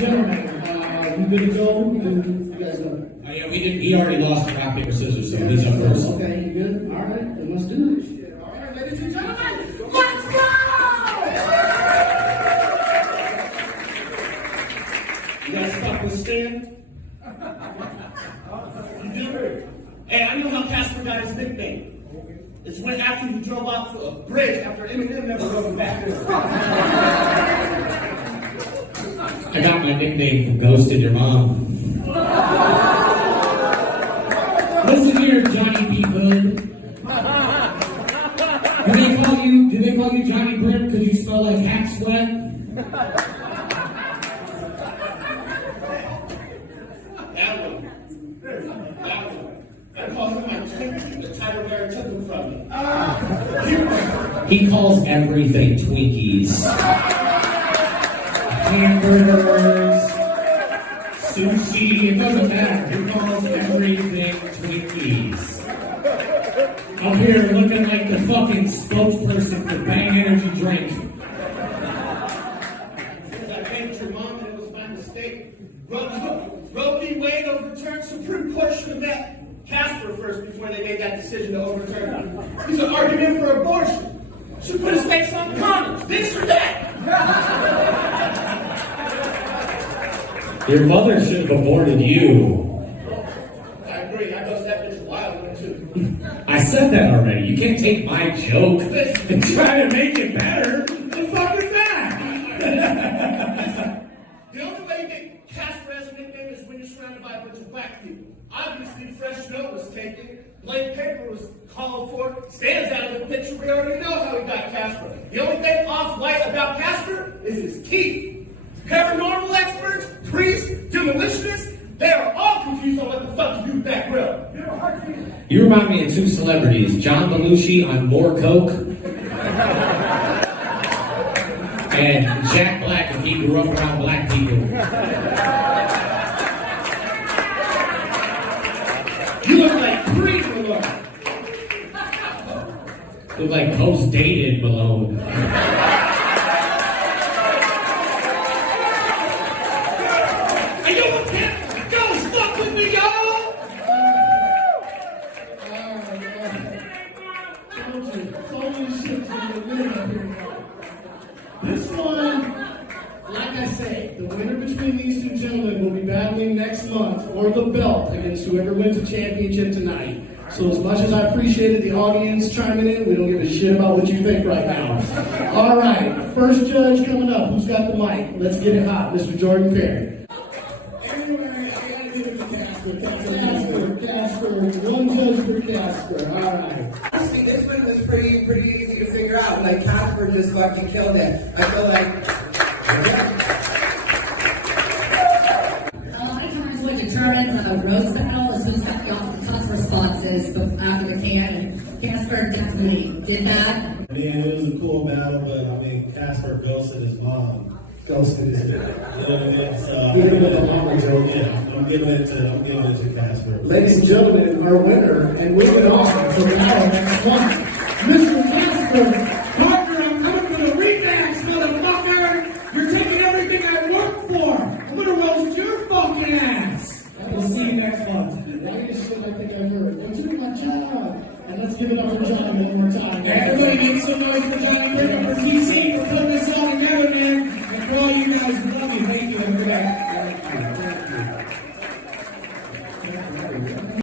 Gentlemen, you good to go? You guys know. Oh yeah, we did. He already lost the rock, paper, scissors, so he's up first. Okay, you good? All right, then let's do this. All right, ladies and gentlemen, let's go! You guys stop with stand? You do? Hey, I know how Casper got his nickname. It's when after he drove off a bridge after Eminem never rode him back there. I got my nickname from Ghosted Your Mom. Listen here, Johnny B. Hood. Do they call you Johnny Brim because you smell like hack sweat? That one. I call him my Twinkie. The title bearer took him from me. He calls everything Twinkies. Hamburgers, sushi, it doesn't matter. He calls everything Twinkies. Up here looking like the fucking spokesperson for Bang Energy Drink. Because I thanked your mom and it was my mistake. Roe v. Wade overturned. Supreme Court should have met Casper first before they made that decision to overturn it. He's an argument for abortion. Should put his face on condoms. This or that. Your mother should have aborted you. I agree. I guess that bitch a wild one too. I said that already. You can't take my joke and try to make it better. The fuck is that? The only way you get Casper as a nickname is when you're surrounded by a bunch of black people. Obviously, fresh snow was taken. Blank paper was called for. Stands out of the picture. We already know how he got Casper. The only thing off-white about Casper is his teeth. Paranormal experts, priests, demolitionists, they are all confused on what the fuck to do with that grill. You remind me of two celebrities, John Belushi on More Coke, and Jack Black if he grew up around black people. You look like pre-Malone. Look like post-dated Malone. And you can't go fuck with me, y'all! This one, like I say, the winner between these two gentlemen will be battling next month for the belt against whoever wins the championship tonight. So as much as I appreciated the audience chiming in, we don't give a shit about what you think right now. All right, first judge coming up. Who's got the mic? Let's get it hot. Mr. Jordan Perry. Anyway, I gotta give it to Casper. Casper. One judge for Casper. All right. Honestly, this one was pretty easy to figure out. Like, Casper just fucking killed it. I feel like... A lot of times what determines a roast battle is who's got the off-the-cuff responses after the can, and Casper definitely did that. I mean, it was a cool battle, but I mean, Casper ghosted his mom. Ghosted his You know what I mean? So, Give it a longer joke. yeah, I'm giving it to Casper. Ladies and gentlemen, our winner, and moving on to the next one, Mr. Casper, partner, I'm coming for the rematch, motherfucker! You're taking everything I worked for! I'm gonna roast your fucking ass! We'll see you next month. Whitest shit I think I've heard. I'm doing my job! And let's give it up for Johnny one more time. Everybody make some noise for Johnny Brim for TC for putting this all together, man! And for all you guys, we love you. Thank you. Have a good day.